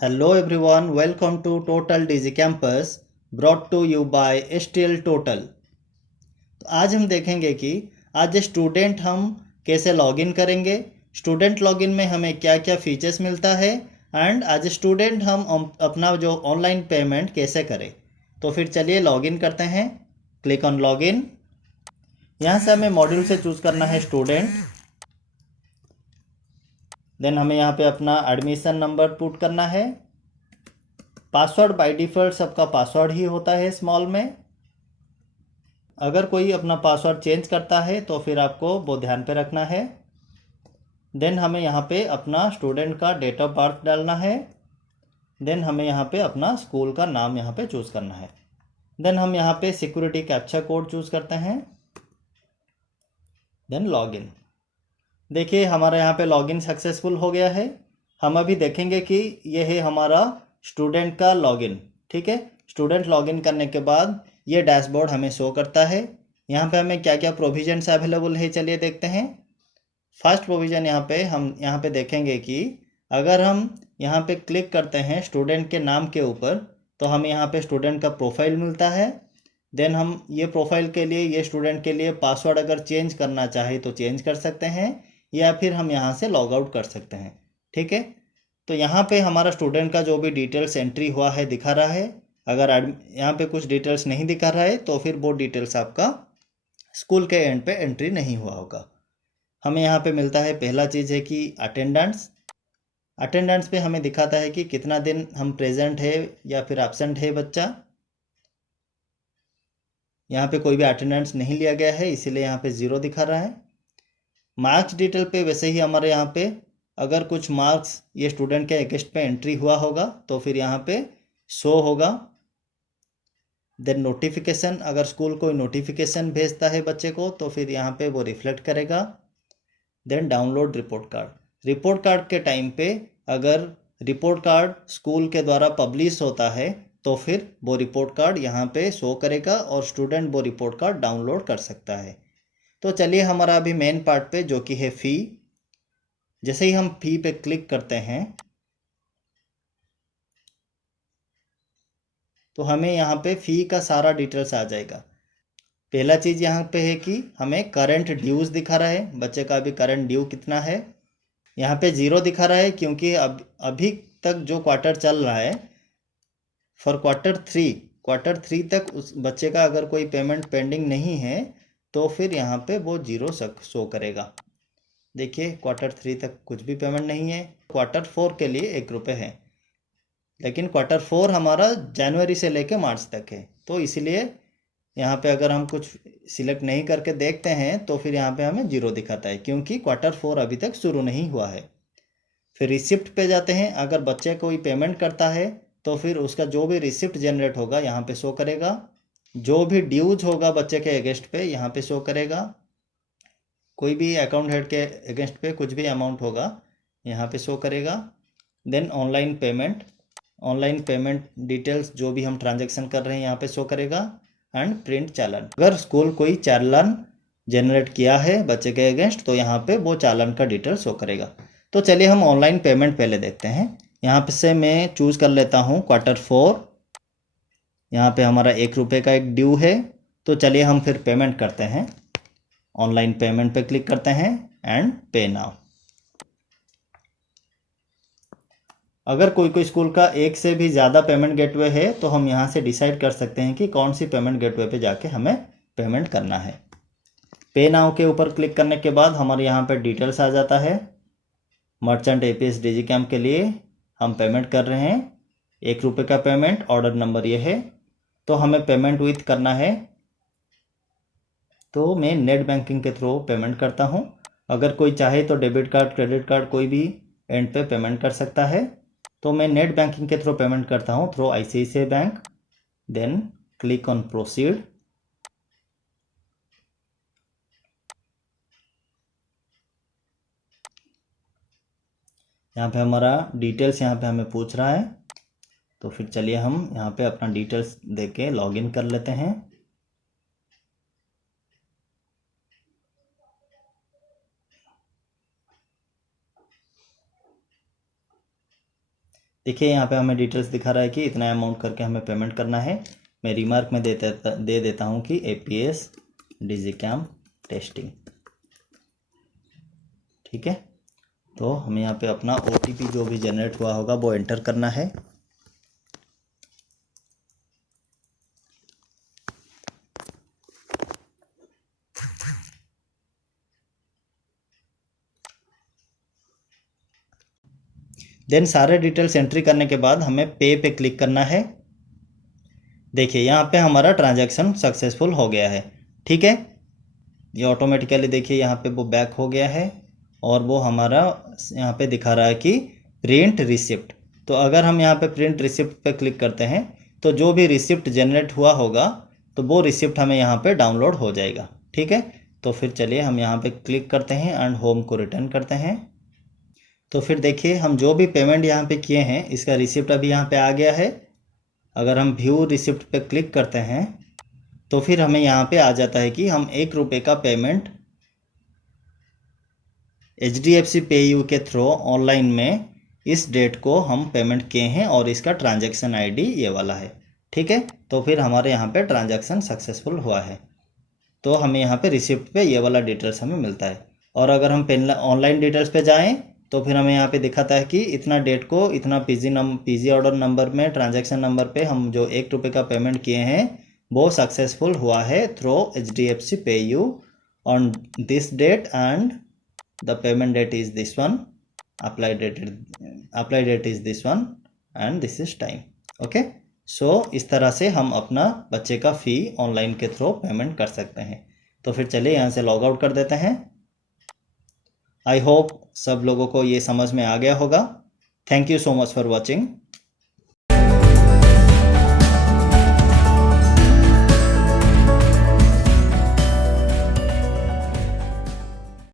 Hello everyone, welcome to Total Digi Campus brought to you by STL Total। तो आज हम देखेंगे कि आज स्टूडेंट हम कैसे लॉगिन करेंगे, स्टूडेंट लॉगिन में हमें क्या क्या फीचर्स मिलता है एंड आज स्टूडेंट हम अपना जो ऑनलाइन पेमेंट कैसे करें। तो फिर चलिए लॉगिन करते हैं। Click on login. यहाँ से हमें मॉड्यूल से चूज़ करना है स्टूडेंट। देन हमें यहाँ पे अपना एडमिशन नंबर पुट करना है। पासवर्ड बाय डिफ़ॉल्ट सबका पासवर्ड ही होता है स्मॉल में। अगर कोई अपना पासवर्ड चेंज करता है तो फिर आपको वो ध्यान पे रखना है। देन हमें यहाँ पे अपना स्टूडेंट का डेट ऑफ बर्थ डालना है। देन हमें यहाँ पे अपना स्कूल का नाम यहाँ पे चूज़ करना है। देन हम यहाँ पे सिक्योरिटी कैप्चा कोड चूज़ करते हैं। Then login. देखिए हमारा यहाँ पे लॉगिन सक्सेसफुल हो गया है। हम अभी देखेंगे कि ये है हमारा स्टूडेंट का लॉगिन। ठीक है, स्टूडेंट लॉगिन करने के बाद ये डैशबोर्ड हमें शो करता है। यहाँ पे हमें क्या क्या प्रोविजंस अवेलेबल है चलिए देखते हैं। फर्स्ट प्रोविज़न हम यहाँ पे देखेंगे कि अगर हम यहाँ पे क्लिक करते हैं स्टूडेंट के नाम के ऊपर तो हमें यहाँ पे स्टूडेंट का प्रोफाइल मिलता है। देन हम ये प्रोफाइल के लिए ये स्टूडेंट के लिए पासवर्ड अगर चेंज करना चाहे तो चेंज कर सकते हैं या फिर हम यहाँ से लॉग आउट कर सकते हैं। ठीक है, तो यहाँ पे हमारा स्टूडेंट का जो भी डिटेल्स एंट्री हुआ है दिखा रहा है। अगर यहाँ पे कुछ डिटेल्स नहीं दिखा रहा है तो फिर वो डिटेल्स आपका स्कूल के एंड पे एंट्री नहीं हुआ होगा। हमें यहाँ पे मिलता है पहला चीज़ है कि अटेंडेंस। अटेंडेंस पे हमें दिखाता है कि कितना दिन हम प्रेजेंट है या फिर एब्सेंट है बच्चा। यहाँ पे कोई भी अटेंडेंस नहीं लिया गया है इसीलिए यहाँ पे 0 दिखा रहा है। मार्क्स डिटेल पे वैसे ही हमारे यहाँ पे अगर कुछ मार्क्स ये स्टूडेंट के अगेंस्ट पे एंट्री हुआ होगा तो फिर यहाँ पे शो होगा। देन नोटिफिकेशन, अगर स्कूल कोई नोटिफिकेशन भेजता है बच्चे को तो फिर यहाँ पे वो रिफ्लेक्ट करेगा। Then download report card. Report card के टाइम पे अगर रिपोर्ट कार्ड स्कूल के द्वारा पब्लिश होता है तो फिर वो रिपोर्ट कार्ड यहाँ पे शो करेगा और स्टूडेंट वो रिपोर्ट कार्ड डाउनलोड कर सकता है। तो चलिए हमारा अभी मेन पार्ट पे जो कि है फ़ी। जैसे ही हम फ़ी पे क्लिक करते हैं तो हमें यहाँ पे फ़ी का सारा डिटेल्स आ जाएगा। पहला चीज़ यहाँ पे है कि हमें करंट ड्यूज़ दिखा रहा है, बच्चे का अभी करंट ड्यू कितना है। यहाँ पे 0 दिखा रहा है क्योंकि अभी तक जो क्वार्टर चल रहा है फॉर क्वार्टर थ्री तक उस बच्चे का अगर कोई पेमेंट पेंडिंग नहीं है तो फिर यहाँ पे वो 0 शो करेगा। देखिए क्वार्टर 3 तक कुछ भी पेमेंट नहीं है। क्वार्टर 4 के लिए 1 रुपये है, लेकिन क्वार्टर 4 हमारा जनवरी से लेके मार्च तक है तो इसलिए यहाँ पे अगर हम कुछ सिलेक्ट नहीं करके देखते हैं तो फिर यहाँ पे हमें 0 दिखाता है क्योंकि क्वार्टर 4 अभी तक शुरू नहीं हुआ है। फिर रिसिप्ट पे जाते हैं। अगर बच्चे कोई पेमेंट करता है तो फिर उसका जो भी रिसिप्ट जनरेट होगा यहाँ पे शो करेगा। जो भी ड्यूज होगा बच्चे के अगेंस्ट पे यहाँ पे शो करेगा। कोई भी अकाउंट हेड के अगेंस्ट पे कुछ भी अमाउंट होगा यहाँ पे शो करेगा। देन ऑनलाइन पेमेंट डिटेल्स जो भी हम ट्रांजेक्शन कर रहे हैं यहाँ पे शो करेगा। एंड प्रिंट चालान, अगर स्कूल कोई चालान जनरेट किया है बच्चे के अगेंस्ट तो यहाँ पे वो चालान का डिटेल शो करेगा। तो चलिए हम ऑनलाइन पेमेंट पहले देखते हैं। यहाँ पे से मैं चूज़ कर लेता हूँ क्वार्टर 4। यहाँ पे हमारा 1 रुपये का एक ड्यू है तो चलिए हम फिर पेमेंट करते हैं। ऑनलाइन पेमेंट पे क्लिक करते हैं एंड पे नाउ। अगर कोई स्कूल का एक से भी ज़्यादा पेमेंट गेटवे है तो हम यहाँ से डिसाइड कर सकते हैं कि कौन सी पेमेंट गेटवे पे जाके हमें पेमेंट करना है। पे नाउ के ऊपर क्लिक करने के बाद हमारे यहाँ पर डिटेल्स आ जाता है। मर्चेंट एपीएस डिजीकैम के लिए हम पेमेंट कर रहे हैं 1 रुपये का पेमेंट। ऑर्डर नंबर ये है तो हमें पेमेंट विथ करना है तो मैं नेट बैंकिंग के थ्रू पेमेंट करता हूँ। अगर कोई चाहे तो डेबिट कार्ड क्रेडिट कार्ड कोई भी एंड पे पेमेंट कर सकता है। तो मैं नेट बैंकिंग के थ्रू पेमेंट करता हूँ through ICICI bank. Then click on proceed. यहाँ पे हमारा डिटेल्स यहाँ पे हमें पूछ रहा है तो फिर चलिए हम यहाँ पे अपना डिटेल्स दे के लॉगिन कर लेते हैं। देखिए यहाँ पे हमें डिटेल्स दिखा रहा है कि इतना अमाउंट करके हमें पेमेंट करना है। मैं रिमार्क में दे देता हूँ कि APS डिजिकैम टेस्टिंग। ठीक है, तो हमें यहाँ पे अपना OTP जो भी जनरेट हुआ होगा वो एंटर करना है। देन सारे डिटेल्स एंट्री करने के बाद हमें पे क्लिक करना है। देखिए यहाँ पे हमारा ट्रांजैक्शन सक्सेसफुल हो गया है। ठीक है, ये ऑटोमेटिकली देखिए यहाँ पे वो बैक हो गया है और वो हमारा यहाँ पे दिखा रहा है कि प्रिंट रिसिप्ट। तो अगर हम यहाँ पे प्रिंट रिसिप्ट पे क्लिक करते हैं तो जो भी रिसिप्ट जनरेट हुआ होगा तो वो रिसिप्ट हमें यहाँ पे डाउनलोड हो जाएगा। ठीक है, तो फिर चलिए हम यहाँ पे क्लिक करते हैं एंड होम को रिटर्न करते हैं। तो फिर देखिए हम जो भी पेमेंट यहाँ पे किए हैं इसका रिसिप्ट अभी यहाँ पे आ गया है। अगर हम व्यू रिसिप्ट पे क्लिक करते हैं तो फिर हमें यहाँ पे आ जाता है कि हम ₹1 का पेमेंट HDFC PayU के थ्रू ऑनलाइन में इस डेट को हम पेमेंट किए हैं और इसका ट्रांजैक्शन ID ये वाला है। ठीक है, तो फिर हमारे यहाँ पे ट्रांजैक्शन सक्सेसफुल हुआ है। तो हमें यहाँ पे रिसिप्ट पे ये वाला डिटेल्स हमें मिलता है। और अगर हम ऑनलाइन डिटेल्स पे जाएं तो फिर हमें यहाँ पे दिखाता है कि इतना डेट को इतना PG ऑर्डर नंबर में ट्रांजैक्शन नंबर पे हम जो ₹1 का पेमेंट किए हैं वो सक्सेसफुल हुआ है through HDFC PayU on this date and the payment date is this one, apply date is this one and this is time. Okay, so इस तरह से हम अपना बच्चे का फ़ी ऑनलाइन के थ्रू पेमेंट कर सकते हैं। तो फिर चलिए यहाँ से लॉग आउट कर देते हैं। आई होप सब लोगों को ये समझ में आ गया होगा। Thank you so much for watching.